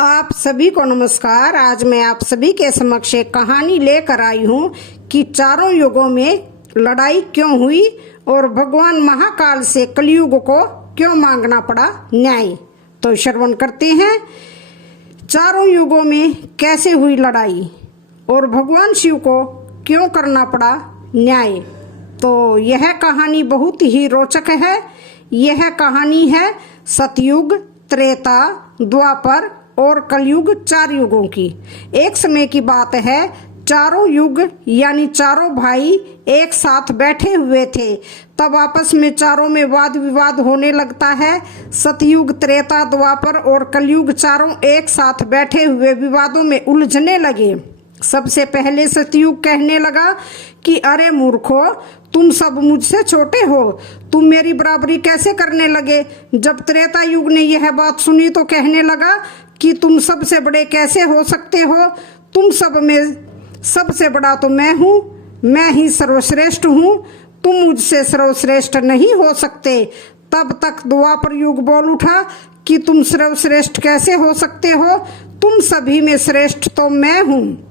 आप सभी को नमस्कार। आज मैं आप सभी के समक्ष एक कहानी लेकर आई हूँ कि चारों युगों में लड़ाई क्यों हुई और भगवान महाकाल से कलयुग को क्यों मांगना पड़ा न्याय। तो श्रवण करते हैं, चारों युगों में कैसे हुई लड़ाई और भगवान शिव को क्यों करना पड़ा न्याय। तो यह कहानी बहुत ही रोचक है। यह कहानी है सतयुग, त्रेता, द्वापर और कलयुग, चार युगों की। एक समय की बात है, चारों युग यानी चारों भाई एक साथ बैठे हुए थे। तब आपस में चारों में वाद विवाद होने लगता है। सतयुग, त्रेता, द्वापर और कलयुग चारों एक साथ बैठे हुए विवादों में उलझने लगे। सबसे पहले सतयुग कहने लगा कि अरे मूर्खो, तुम सब मुझसे छोटे हो, तुम मेरी बराबरी कैसे करने लगे। जब त्रेता युग ने यह बात सुनी तो कहने लगा कि तुम सबसे बड़े कैसे हो सकते हो, तुम सब में सबसे बड़ा तो मैं हूँ, मैं ही सर्वश्रेष्ठ हूँ, तुम मुझसे सर्वश्रेष्ठ नहीं हो सकते। तब तक द्वापर युग बोल उठा कि तुम सर्वश्रेष्ठ कैसे हो सकते हो, तुम सभी में श्रेष्ठ तो मैं हूँ,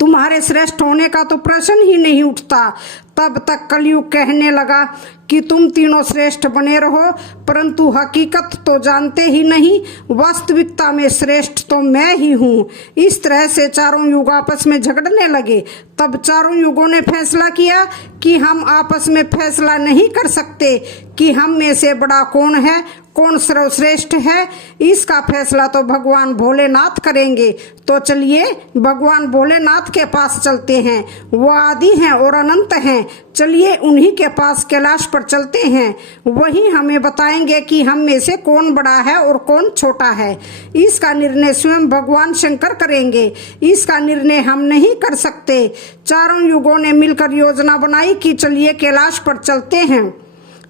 तुम्हारे श्रेष्ठ होने का तो प्रश्न ही नहीं उठता। तब तक कलयुग कहने लगा कि तुम तीनों श्रेष्ठ बने रहो, परंतु हकीकत तो जानते ही नहीं, वास्तविकता में श्रेष्ठ तो मैं ही हूँ। इस तरह से चारों युग आपस में झगड़ने लगे। तब चारों युगों ने फैसला किया कि हम आपस में फैसला नहीं कर सकते कि हम में से बड़ा कौन है, कौन सर्वश्रेष्ठ है। इसका फैसला तो भगवान भोलेनाथ करेंगे। तो चलिए भगवान भोलेनाथ के पास चलते हैं। वो आदि हैं और अनंत हैं। चलिए उन्हीं के पास कैलाश पर चलते हैं। वही हमें बताएंगे कि हम में से कौन बड़ा है और कौन छोटा है। इसका निर्णय स्वयं भगवान शंकर करेंगे। इसका निर्णय हम नहीं कर सकते। चारों युगों ने मिलकर योजना बनाई कि चलिए कैलाश पर चलते हैं।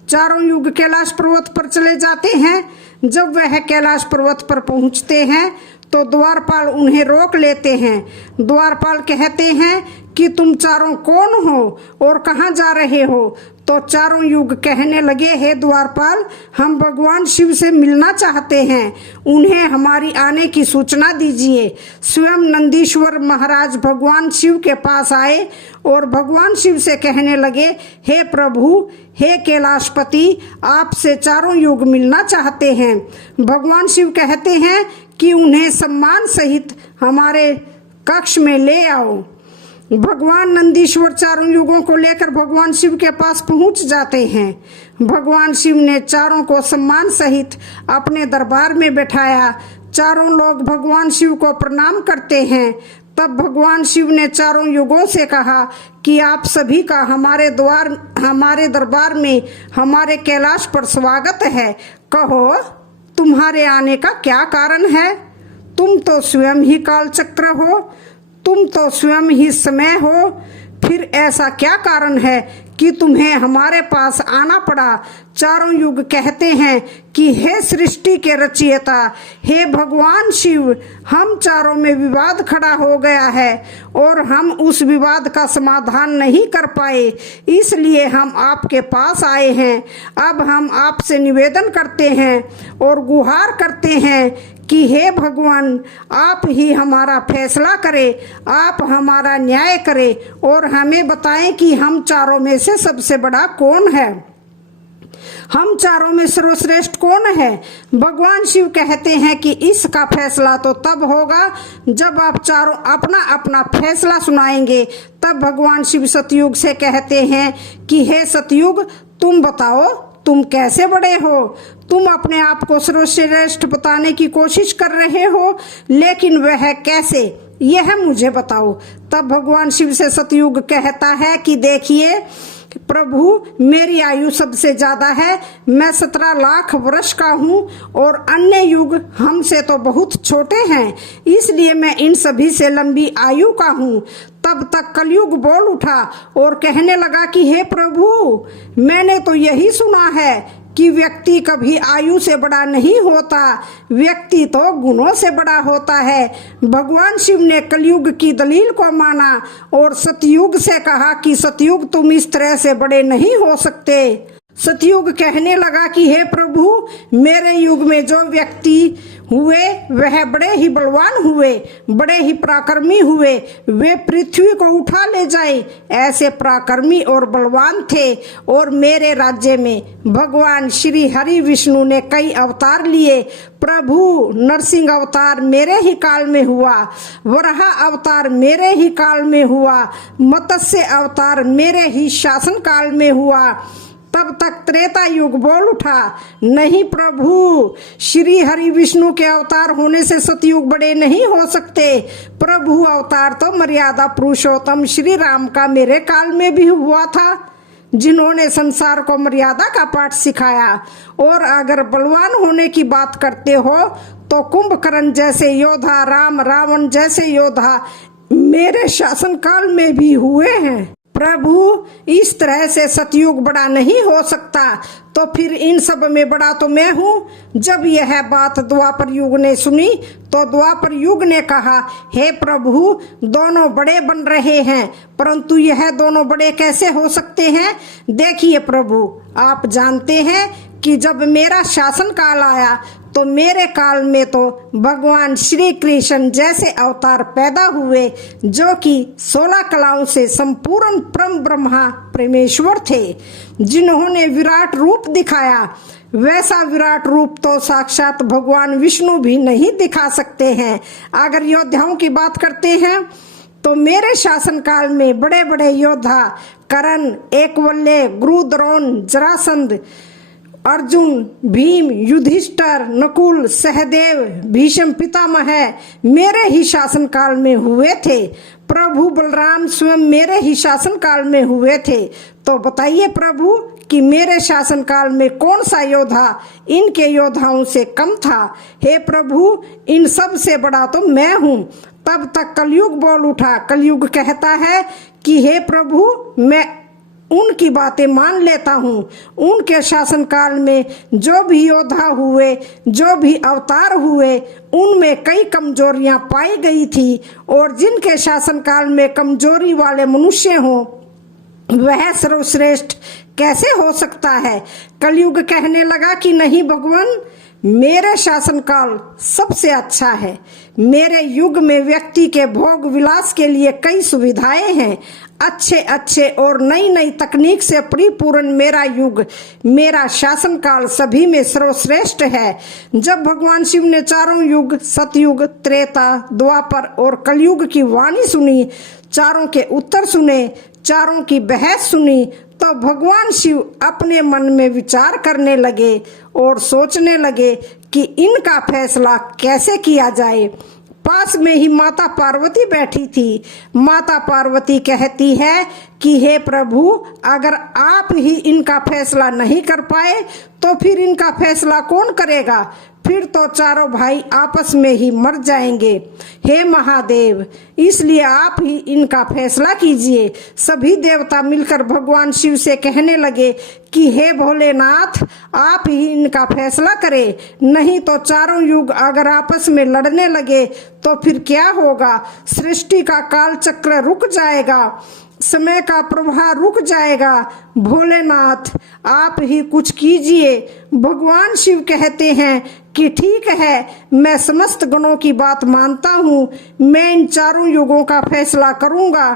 चारों युग कैलाश पर्वत पर चले जाते हैं। जब वह कैलाश पर्वत पर पहुंचते हैं तो द्वारपाल उन्हें रोक लेते हैं। द्वारपाल कहते हैं कि तुम चारों कौन हो और कहाँ जा रहे हो। तो चारों युग कहने लगे, हे द्वारपाल, हम भगवान शिव से मिलना चाहते हैं, उन्हें हमारी आने की सूचना दीजिए। स्वयं नंदीश्वर महाराज भगवान शिव के पास आए और भगवान शिव से कहने लगे, हे प्रभु, हे कैलाशपति, आपसे चारों युग मिलना चाहते हैं। भगवान शिव कहते हैं कि उन्हें सम्मान सहित हमारे कक्ष में ले आओ। भगवान नंदीश्वर चारों युगों को लेकर भगवान शिव के पास पहुंच जाते हैं। भगवान शिव ने चारों को सम्मान सहित अपने दरबार में बैठाया। चारों लोग भगवान शिव को प्रणाम करते हैं। तब भगवान शिव ने चारों युगों से कहा कि आप सभी का हमारे दरबार में, हमारे कैलाश पर स्वागत है। कहो, तुम्हारे आने का क्या कारण है। तुम तो स्वयं ही कालचक्र हो, तुम तो स्वयं ही समय हो, फिर ऐसा क्या कारण है कि तुम्हें हमारे पास आना पड़ा। चारों युग कहते हैं कि हे सृष्टि के रचयिता, हे भगवान शिव, हम चारों में विवाद खड़ा हो गया है और हम उस विवाद का समाधान नहीं कर पाए, इसलिए हम आपके पास आए हैं। अब हम आपसे निवेदन करते हैं और गुहार करते हैं कि हे भगवान, आप ही हमारा फैसला करें, आप हमारा न्याय करें और हमें बताएं कि हम चारों में से सबसे बड़ा कौन है, हम चारों में सर्वश्रेष्ठ कौन है। भगवान शिव कहते हैं कि इसका फैसला तो तब होगा जब आप चारों अपना अपना फैसला सुनाएंगे। तब भगवान शिव सतयुग से कहते हैं कि हे सतयुग, तुम बताओ, तुम कैसे बड़े हो। तुम अपने आप को सर्वश्रेष्ठ बताने की कोशिश कर रहे हो, लेकिन वह कैसे, यह मुझे बताओ। तब भगवान शिव से सतयुग कहता है कि देखिए प्रभु, मेरी आयु सबसे ज्यादा है, मैं 17 लाख वर्ष का हूँ और अन्य युग हमसे तो बहुत छोटे हैं, इसलिए मैं इन सभी से लंबी आयु का हूँ। तब तक कलयुग बोल उठा और कहने लगा कि हे प्रभु, मैंने तो यही सुना है कि व्यक्ति कभी आयु से बड़ा नहीं होता, व्यक्ति तो गुणों से बड़ा होता है। भगवान शिव ने कलयुग की दलील को माना और सतयुग से कहा कि सतयुग, तुम इस तरह से बड़े नहीं हो सकते। सतयुग कहने लगा कि हे प्रभु, मेरे युग में जो व्यक्ति हुए वह बड़े ही बलवान हुए, बड़े ही पराक्रमी हुए, वे पृथ्वी को उठा ले जाए, ऐसे पराक्रमी और बलवान थे। और मेरे राज्य में भगवान श्री हरि विष्णु ने कई अवतार लिए। प्रभु नरसिंह अवतार मेरे ही काल में हुआ, वराह अवतार मेरे ही काल में हुआ, मत्स्य अवतार मेरे ही शासन काल में हुआ। तब तक त्रेता युग बोल उठा, नहीं प्रभु, श्री हरि विष्णु के अवतार होने से सतयुग बड़े नहीं हो सकते। प्रभु अवतार तो मर्यादा पुरुषोत्तम श्री राम का मेरे काल में भी हुआ था, जिन्होंने संसार को मर्यादा का पाठ सिखाया। और अगर बलवान होने की बात करते हो तो कुंभकर्ण जैसे योद्धा, राम रावण जैसे योद्धा मेरे शासन काल में भी हुए हैं। प्रभु, इस तरह से सतयुग बड़ा नहीं हो सकता, तो फिर इन सब में बड़ा तो मैं हूँ। जब यह बात द्वापर युग ने सुनी तो द्वापर युग ने कहा, हे प्रभु, दोनों बड़े बन रहे हैं, परंतु यह दोनों बड़े कैसे हो सकते हैं? देखिए प्रभु, आप जानते हैं कि जब मेरा शासन काल आया तो मेरे काल में तो भगवान श्री कृष्ण जैसे अवतार पैदा हुए, जो कि 16 कलाओं से संपूर्ण परम ब्रह्मा परमेश्वर थे, जिन्होंने विराट रूप दिखाया। वैसा विराट रूप तो साक्षात भगवान विष्णु भी नहीं दिखा सकते हैं। अगर योद्धाओं की बात करते हैं तो मेरे शासन काल में बड़े बड़े योद्धा कर्ण, एकवल्य, गुरु द्रोण, जरासंध, अर्जुन, भीम, युधिष्ठिर, नकुल, सहदेव, भीष्म पितामह मेरे ही शासन काल में हुए थे। प्रभु बलराम स्वयं मेरे ही शासन काल में हुए थे। तो बताइए प्रभु कि मेरे शासन काल में कौन सा योद्धा इनके योद्धाओं से कम था? हे प्रभु, इन सब से बड़ा तो मैं हूँ। तब तक कलयुग बोल उठा। कलयुग कहता है कि हे प्रभु, मैं उनकी बातें मान लेता हूँ। उनके शासन काल में जो भी योद्धा हुए, जो भी अवतार हुए, उनमें कई कमजोरियां पाई गई थी, और जिनके शासन काल में कमजोरी वाले मनुष्य हों वह सर्वश्रेष्ठ कैसे हो सकता है? कलयुग कहने लगा कि नहीं भगवान, मेरे शासन काल सबसे अच्छा है। मेरे युग में व्यक्ति के भोग विलास के लिए कई सुविधाएं हैं। अच्छे अच्छे और नई नई तकनीक से परिपूर्ण मेरा युग, मेरा शासन काल सभी में सर्वश्रेष्ठ है। जब भगवान शिव ने चारों युग, सतयुग, त्रेता, द्वापर और कलयुग की वाणी सुनी, चारों के उत्तर सुने, चारों की बहस सुनी, तो भगवान शिव अपने मन में विचार करने लगे और सोचने लगे कि इनका फैसला कैसे किया जाए। पास में ही माता पार्वती बैठी थी। माता पार्वती कहती है कि हे प्रभु, अगर आप ही इनका फैसला नहीं कर पाए तो फिर इनका फैसला कौन करेगा? फिर तो चारों भाई आपस में ही मर जाएंगे। हे महादेव, इसलिए आप ही इनका फैसला कीजिए। सभी देवता मिलकर भगवान शिव से कहने लगे कि हे भोलेनाथ, आप ही इनका फैसला करें, नहीं तो चारों युग अगर आपस में लड़ने लगे तो फिर क्या होगा? सृष्टि का काल चक्र रुक जाएगा, समय का प्रवाह रुक जाएगा। भोलेनाथ, आप ही कुछ कीजिए। भगवान शिव कहते हैं कि ठीक है, मैं समस्त गणों की बात मानता हूँ, मैं इन चारों युगों का फैसला करूँगा।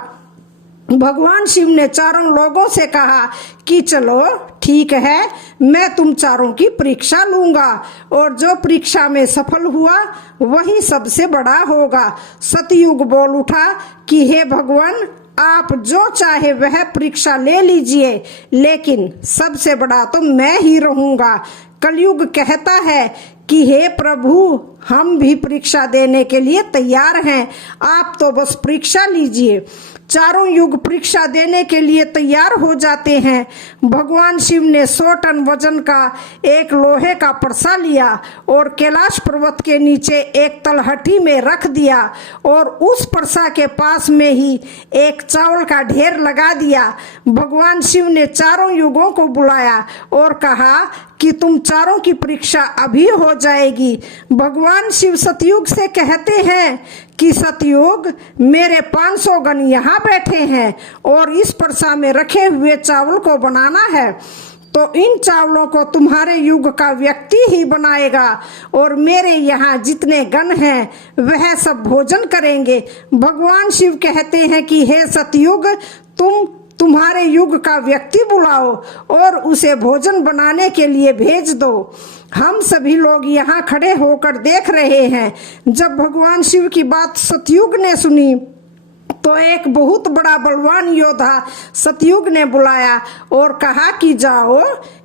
भगवान शिव ने चारों लोगों से कहा कि चलो ठीक है, मैं तुम चारों की परीक्षा लूंगा, और जो परीक्षा में सफल हुआ वही सबसे बड़ा होगा। सतयुग बोल उठा कि हे भगवान, आप जो चाहे वह परीक्षा ले लीजिए, लेकिन सबसे बड़ा तो मैं ही रहूंगा। कलयुग कहता है कि हे प्रभु, हम भी परीक्षा देने के लिए तैयार हैं, आप तो बस परीक्षा लीजिए। चारों युग परीक्षा देने के लिए तैयार हो जाते हैं। भगवान शिव ने 100 टन वजन का एक लोहे का परसा लिया और कैलाश पर्वत के नीचे एक तलहटी में रख दिया, और उस परसा के पास में ही एक चावल का ढेर लगा दिया। भगवान शिव ने चारों युगों को बुलाया और कहा कि तुम चारों की परीक्षा अभी हो जाएगी। भगवान शिव सतयुग से कहते हैं कि सतयुग, मेरे 500 गण यहाँ बैठे हैं और इस परसा में रखे हुए चावल को बनाना है। तो इन चावलों को तुम्हारे युग का व्यक्ति ही बनाएगा और मेरे यहाँ जितने गण हैं वह सब भोजन करेंगे। भगवान शिव कहते हैं कि हे सतयुग, तुम्हारे युग का व्यक्ति बुलाओ और उसे भोजन बनाने के लिए भेज दो। हम सभी लोग यहाँ खड़े होकर देख रहे हैं। जब भगवान शिव की बात सतयुग ने सुनी तो एक बहुत बड़ा बलवान योद्धा सतयुग ने बुलाया और कहा कि जाओ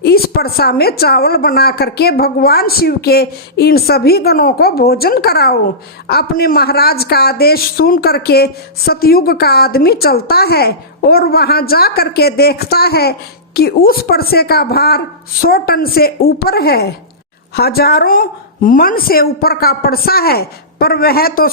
इस परसा में चावल बना करके भगवान शिव के इन सभी गणों को भोजन कराओ। अपने महाराज का आदेश सुन करके सतयुग का आदमी चलता है और वहां जा करके देखता है कि उस परसे का भार 100 टन से ऊपर है। हजारों मन से ऊपर का परसा है, पर वह तो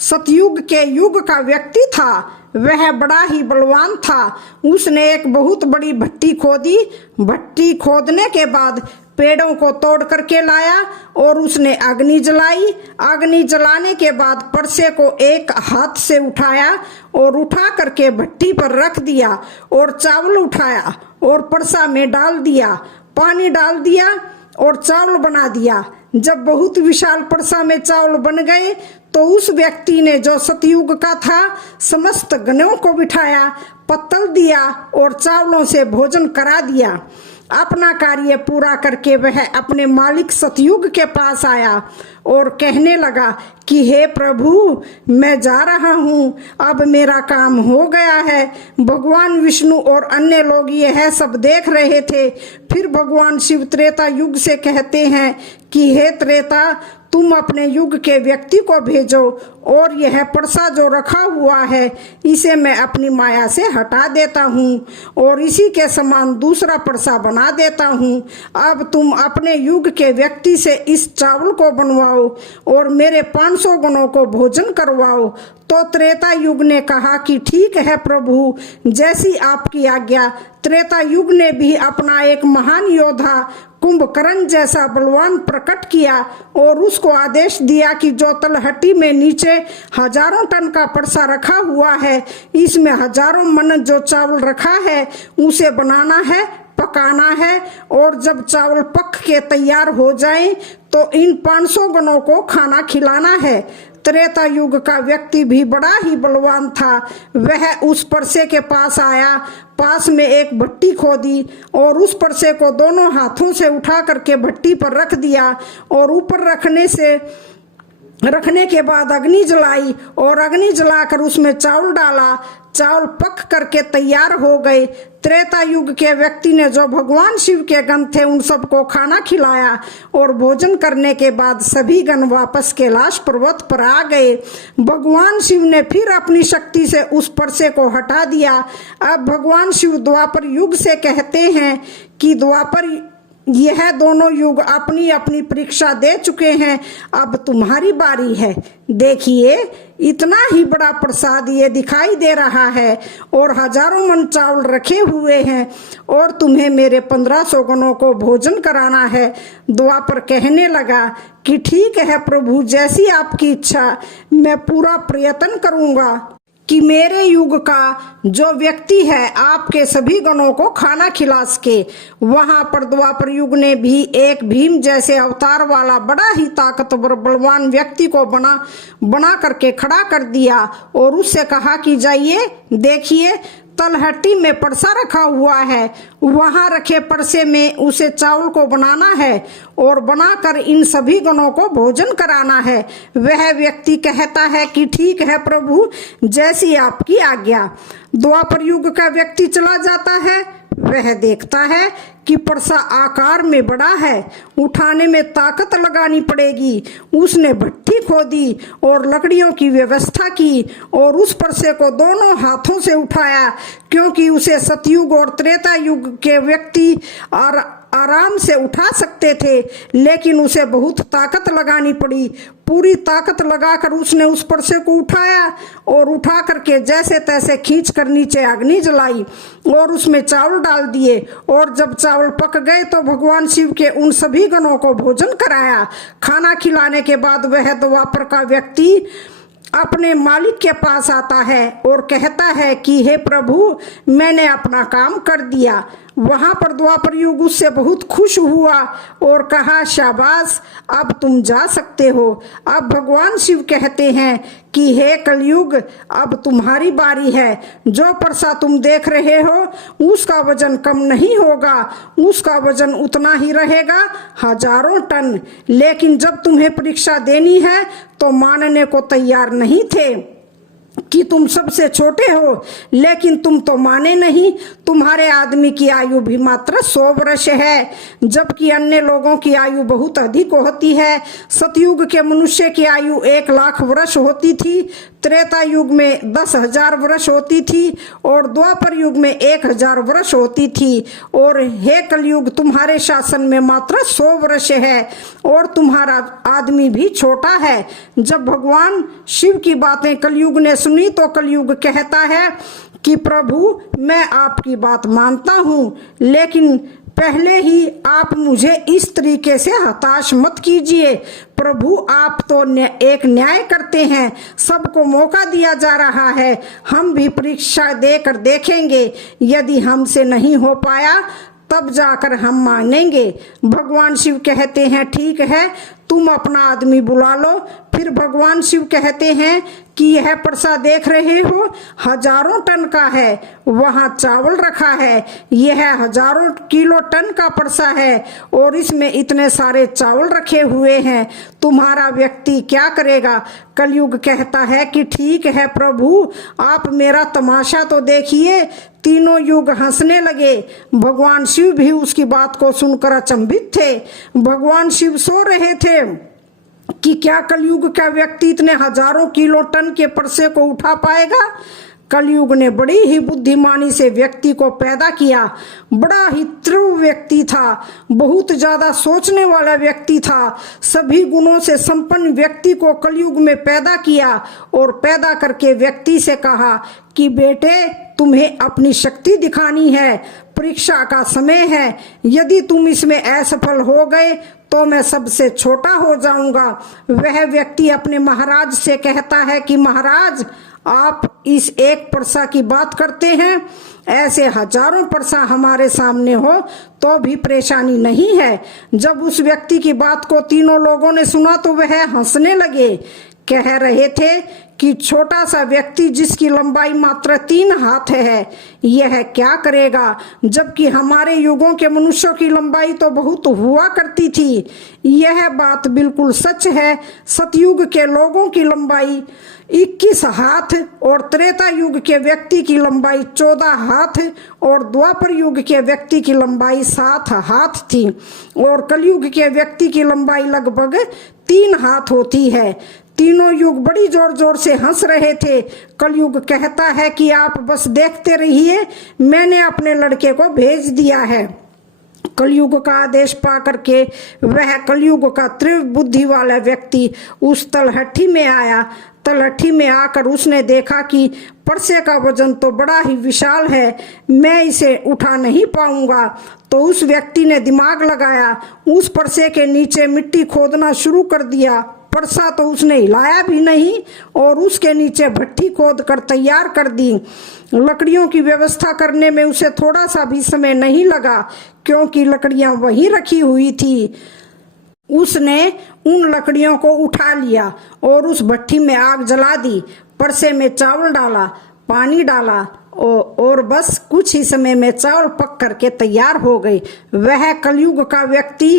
सतयुग के युग का व्यक्ति था। वह बड़ा ही बलवान था। उसने एक बहुत बड़ी भट्टी खोदी। भट्टी खोदने के बाद पेड़ों को तोड़ करके लाया और उसने अग्नि जलाई। अग्नि जलाने के बाद परसे को एक हाथ से उठाया और उठा करके भट्टी पर रख दिया और चावल उठाया और परसा में डाल दिया, पानी डाल दिया और चावल बना दिया। जब बहुत विशाल परसा में चावल बन गए तो उस व्यक्ति ने, जो सतयुग का था, समस्त गणों को बिठाया, पत्तल दिया और चावलों से भोजन करा दिया। अपना कार्य पूरा करके वह अपने मालिक सतयुग के पास आया और कहने लगा कि हे प्रभु, मैं जा रहा हूँ, अब मेरा काम हो गया है। भगवान विष्णु और अन्य लोग यह सब देख रहे थे। फिर भगवान शिव त्रेता युग से कहते हैं कि हे त्रेता, तुम अपने युग के व्यक्ति को भेजो और यह परसा जो रखा हुआ है इसे मैं अपनी माया से हटा देता हूँ और इसी के समान दूसरा परसा बना देता हूँ। अब तुम अपने युग के व्यक्ति से इस चावल को बनवाओ और मेरे 500 गणों को भोजन करवाओ। तो त्रेता युग ने कहा कि ठीक है प्रभु, जैसी आपकी आज्ञा। त्रेता युग ने भी अपना एक महान योद्धा कुंभकर्ण जैसा बलवान प्रकट किया और उसको आदेश दिया कि जो तलहटी में नीचे हजारों टन का परसा रखा हुआ है, इसमें हजारों मन जो चावल रखा है उसे बनाना है, पकाना है और जब चावल पक के तैयार हो जाए तो इन 500 गणों को खाना खिलाना है। त्रेता युग का व्यक्ति भी बड़ा ही बलवान था। वह उस परसे के पास आया, पास में एक भट्टी खोदी और उस परसे को दोनों हाथों से उठा करके भट्टी पर रख दिया और ऊपर रखने के बाद अग्नि जलाई और अग्नि जलाकर उसमें चावल डाला। चावल पक करके तैयार हो गए। त्रेता युग के व्यक्ति ने, जो भगवान शिव के गण थे, उन सबको खाना खिलाया और भोजन करने के बाद सभी गण वापस कैलाश पर्वत पर आ गए। भगवान शिव ने फिर अपनी शक्ति से उस परसे को हटा दिया। अब भगवान शिव द्वापर युग से कहते हैं कि यह दोनों युग अपनी अपनी परीक्षा दे चुके हैं, अब तुम्हारी बारी है। देखिए, इतना ही बड़ा प्रसाद ये दिखाई दे रहा है और हजारों मन चावल रखे हुए हैं और तुम्हें मेरे 1500 गणों को भोजन कराना है। द्वापर कहने लगा कि ठीक है प्रभु, जैसी आपकी इच्छा, मैं पूरा प्रयत्न करूंगा कि मेरे युग का जो व्यक्ति है आपके सभी गणों को खाना खिला सके। वहां पर द्वापर युग ने भी एक भीम जैसे अवतार वाला बड़ा ही ताकतवर बलवान व्यक्ति को बना करके खड़ा कर दिया और उससे कहा कि जाइए, देखिए तलहटी में परसा रखा हुआ है, वहां रखे परसे में उसे चावल को बनाना है और बनाकर इन सभी गणों को भोजन कराना है। वह व्यक्ति कहता है कि ठीक है प्रभु, जैसी आपकी आज्ञा। द्वापर युग का व्यक्ति चला जाता है। वह देखता है कि परसा आकार में बड़ा है, उठाने में ताकत लगानी पड़ेगी। उसने भट्टी खोदी और लकड़ियों की व्यवस्था की और उस परसे को दोनों हाथों से उठाया, क्योंकि उसे सतयुग और त्रेता युग के व्यक्ति आराम से उठा सकते थे, लेकिन उसे बहुत ताकत लगानी पड़ी। पूरी ताकत लगाकर उसने उस परसे को उठाया और उठा करके जैसे तैसे खींच कर नीचे अग्नि जलाई और उसमें चावल डाल दिए और जब चावल पक गए तो भगवान शिव के उन सभी गणों को भोजन कराया। खाना खिलाने के बाद वह द्वापर का व्यक्ति अपने मालिक के पास आता है और कहता है कि हे प्रभु, मैंने अपना काम कर दिया। वहां पर द्वापर युग उससे बहुत खुश हुआ और कहा, शाबाश, अब तुम जा सकते हो। अब भगवान शिव कहते हैं कि हे कलयुग, अब तुम्हारी बारी है। जो परसा तुम देख रहे हो उसका वजन कम नहीं होगा, उसका वजन उतना ही रहेगा, 1000 टन। लेकिन जब तुम्हें परीक्षा देनी है तो मानने को तैयार नहीं थे कि तुम सबसे छोटे हो, लेकिन तुम तो माने नहीं। तुम्हारे आदमी की आयु भी मात्र 100 वर्ष है, जबकि अन्य लोगों की आयु बहुत अधिक होती है। सतयुग के मनुष्य की आयु 1,00,000 वर्ष होती थी, त्रेता युग में 10,000 वर्ष होती थी और द्वापर युग में 1,000 वर्ष होती थी। और हे कलयुग, तुम्हारे शासन में मात्र 100 वर्ष है और तुम्हारा आदमी भी छोटा है। जब भगवान शिव की बातें कलयुग ने सुनी तो कलयुग कहता है कि प्रभु, मैं आपकी बात मानता हूँ, लेकिन पहले ही आप मुझे इस तरीके से हताश मत कीजिए। प्रभु, आप तो एक न्याय करते हैं, सबको मौका दिया जा रहा है। हम भी परीक्षा देकर देखेंगे, यदि हमसे नहीं हो पाया तब जाकर हम मानेंगे। भगवान शिव कहते हैं, ठीक है, तुम अपना आदमी बुला लो। फिर भगवान शिव कहते हैं कि यह परसा देख रहे हो, 1000 टन का है, वहां चावल रखा है। यह 1000 किलो टन का परसा है और इसमें इतने सारे चावल रखे हुए हैं। तुम्हारा व्यक्ति क्या करेगा? कलयुग कहता है कि ठीक है प्रभु, आप मेरा तमाशा तो देखिए। तीनों युग हंसने लगे। भगवान शिव भी उसकी बात को सुनकर अचंभित थे। भगवान शिव सो रहे थे कि क्या कलयुग का व्यक्ति इतने 1000 किलो टन के परसे को उठा पाएगा? कलयुग ने बड़ी ही बुद्धिमानी से व्यक्ति को पैदा किया। बड़ा ही तीव्र व्यक्ति था, बहुत ज्यादा सोचने वाला व्यक्ति था। सभी गुणों से संपन्न व्यक्ति को कलयुग में पैदा किया और पैदा करके व्यक्ति से कहा कि बेटे, तुम्हें अपनी शक्ति दिखानी है, परीक्षा का समय है। यदि तुम इसमें असफल हो गए तो मैं सबसे छोटा हो जाऊंगा। वह व्यक्ति अपने महाराज से कहता है कि महाराज, आप इस एक परसा की बात करते हैं, ऐसे 1000 परसा हमारे सामने हो तो भी परेशानी नहीं है। जब उस व्यक्ति की बात को तीनों लोगों ने सुना तो वह हंसने लगे। कह रहे थे कि छोटा सा व्यक्ति जिसकी लंबाई मात्र 3 हाथ है, यह क्या करेगा? जबकि हमारे युगों के मनुष्यों की लंबाई तो बहुत हुआ करती थी। यह बात बिल्कुल सच है। सतयुग के लोगों की लंबाई 21 हाथ और त्रेता युग के व्यक्ति की लंबाई 14 हाथ और द्वापर युग के व्यक्ति की लंबाई 7 हाथ थी और कलयुग के व्यक्ति की लंबाई लगभग 3 हाथ होती है। तीनों युग बड़ी जोर जोर से हंस रहे थे। कलयुग कहता है कि आप बस देखते रहिए, मैंने अपने लड़के को भेज दिया है। कलयुग का आदेश पा करके वह कलयुग का तीव्र बुद्धि वाला व्यक्ति उस तलहटी में आया। तलहटी में आकर उसने देखा कि परसे का वजन तो बड़ा ही विशाल है, मैं इसे उठा नहीं पाऊंगा। तो उस व्यक्ति ने दिमाग लगाया, उस परसे के नीचे मिट्टी खोदना शुरू कर दिया। परसा तो उसने हिलाया भी नहीं और उसके नीचे भट्टी खोद कर तैयार कर दी। लकड़ियों की व्यवस्था करने में उसे थोड़ा सा भी समय नहीं लगा, क्योंकि लकड़ियां वहीं रखी हुई थी। उसने उन लकड़ियों को उठा लिया और उस भट्टी में आग जला दी। परसे में चावल डाला, पानी डाला और बस कुछ ही समय में चावल पक करके तैयार हो गए। वह कलयुग का व्यक्ति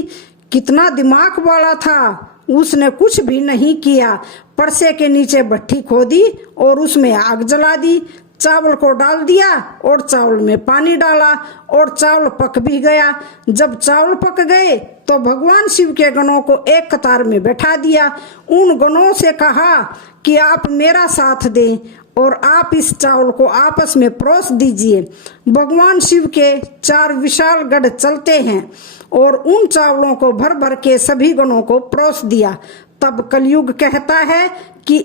कितना दिमाग वाला था, उसने कुछ भी नहीं किया। परसे के नीचे भट्टी खोदी और उसमें आग जला दी, चावल को डाल दिया और चावल में पानी डाला और चावल पक भी गया। जब चावल पक गए तो भगवान शिव के गणों को एक कतार में बैठा दिया। उन गणों से कहा कि आप मेरा साथ दें और आप इस चावल को आपस में परोस दीजिए। भगवान शिव के 4 विशाल गढ़ चलते हैं और उन चावलों को भर भर के सभी गणों को परोस दिया। तब कलयुग कहता है कि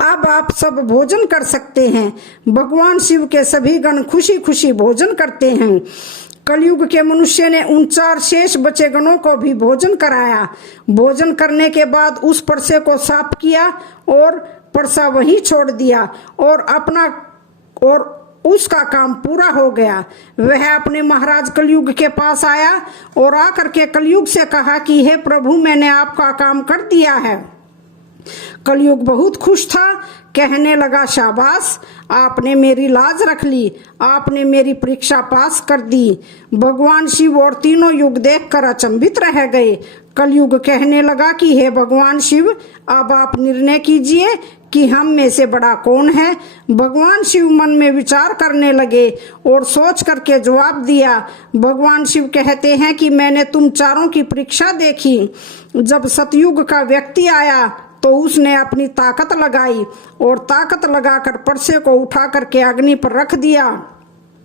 अब आप सब भोजन कर सकते हैं। भगवान शिव के सभी गण खुशी खुशी भोजन करते हैं। कलयुग के मनुष्य ने उन 4 शेष बचे गणों को भी भोजन कराया। भोजन करने के बाद उस परसे को साफ किया और परसा वहीं छोड़ दिया और उसका काम पूरा हो गया। वह अपने महाराज कलयुग के पास आया और आकर के कलयुग से कहा कि हे प्रभु, मैंने आपका काम कर दिया है। कलयुग बहुत खुश था, कहने लगा शाबाश, आपने मेरी लाज रख ली, आपने मेरी परीक्षा पास कर दी। भगवान शिव और तीनों युग देखकर अचंभित रह गए। कलयुग कहने लगा कि हे भगवान शिव, अब आप निर्णय कीजिए कि हम में से बड़ा कौन है। भगवान शिव मन में विचार करने लगे और सोच करके जवाब दिया। भगवान शिव कहते हैं कि मैंने तुम चारों की परीक्षा देखी। जब सतयुग का व्यक्ति आया तो उसने अपनी ताकत लगाई और ताकत लगाकर परसे को उठा करके अग्नि पर रख दिया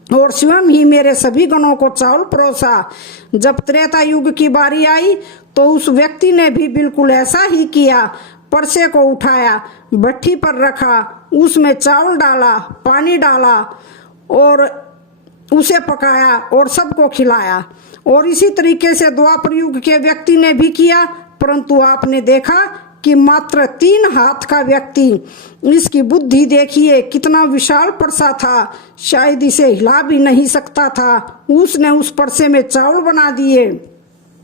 और स्वयं ही मेरे सभी गणों को चावल परोसा। जब त्रेता युग की बारी आई तो उस व्यक्ति ने भी बिल्कुल ऐसा ही किया। परसे को उठाया, भट्ठी पर रखा, उसमें चावल डाला, पानी डाला और उसे पकाया और सबको खिलाया। और इसी तरीके से द्वापर युग के व्यक्ति ने भी किया, परंतु आपने देखा कि मात्र 3 हाथ का व्यक्ति, इसकी बुद्धि देखिए कितना विशाल परसा था, शायद इसे हिला भी नहीं सकता था। उसने उस परसे में चावल बना दिए।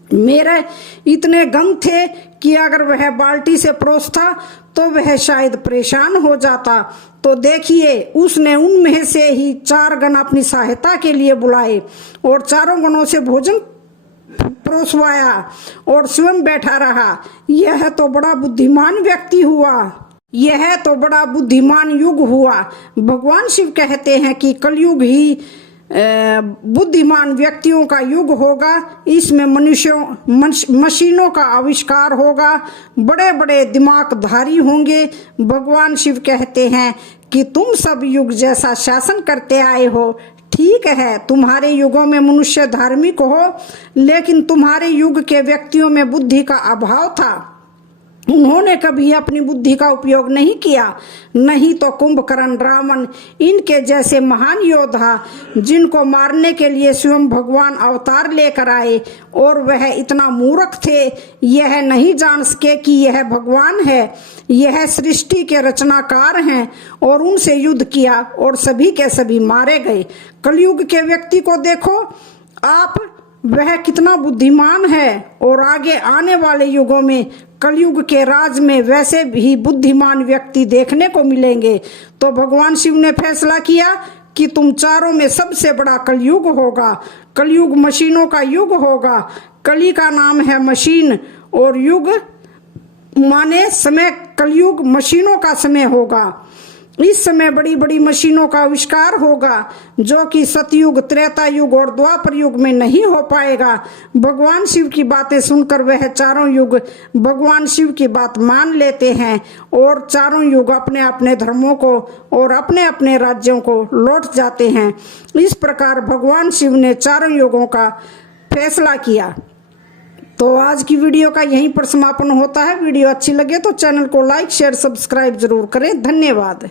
मेरे इतने गम थे कि अगर वह बाल्टी से परोसता तो वह शायद परेशान हो जाता। तो देखिए, उसने उनमें से ही 4 गण अपनी सहायता के लिए बुलाए और चारों गणों से भोजन परोसवाया और स्वयं बैठा रहा। यह तो बड़ा बुद्धिमान व्यक्ति हुआ, यह तो बड़ा बुद्धिमान युग हुआ। भगवान शिव कहते हैं कि कलयुग ही बुद्धिमान व्यक्तियों का युग होगा। इसमें मशीनों का आविष्कार होगा, बड़े बड़े दिमागधारी होंगे। भगवान शिव कहते हैं कि तुम सब युग जैसा शासन करते आए हो। ठीक है, तुम्हारे युगों में मनुष्य धार्मिक हो, लेकिन तुम्हारे युग के व्यक्तियों में बुद्धि का अभाव था। उन्होंने कभी अपनी बुद्धि का उपयोग नहीं किया। नहीं तो कुंभकर्ण, रावण, इनके जैसे महान योद्धा जिनको मारने के लिए स्वयं भगवान अवतार लेकर आए, और वह इतना मूर्ख थे, यह नहीं जान सके कि यह भगवान है, यह सृष्टि के रचनाकार हैं, और उनसे युद्ध किया और सभी के सभी मारे गए। कलयुग के व्यक्ति को देखो आप, वह कितना बुद्धिमान है, और आगे आने वाले युगों में कलयुग के राज में वैसे भी बुद्धिमान व्यक्ति देखने को मिलेंगे। तो भगवान शिव ने फैसला किया कि तुम चारों में सबसे बड़ा कलयुग होगा। कलयुग मशीनों का युग होगा। कली का नाम है मशीन और युग माने समय। कलयुग मशीनों का समय होगा। इस समय बड़ी बड़ी मशीनों का आविष्कार होगा जो कि सतयुग, त्रेता युग और द्वापर युग में नहीं हो पाएगा। भगवान शिव की बातें सुनकर वह चारों युग भगवान शिव की बात मान लेते हैं और चारों युग अपने अपने धर्मों को और अपने अपने राज्यों को लौट जाते हैं। इस प्रकार भगवान शिव ने चारों युगों का फैसला किया। तो आज की वीडियो का यहीं पर समापन होता है। वीडियो अच्छी लगे तो चैनल को लाइक, शेयर, सब्सक्राइब जरूर करें। धन्यवाद।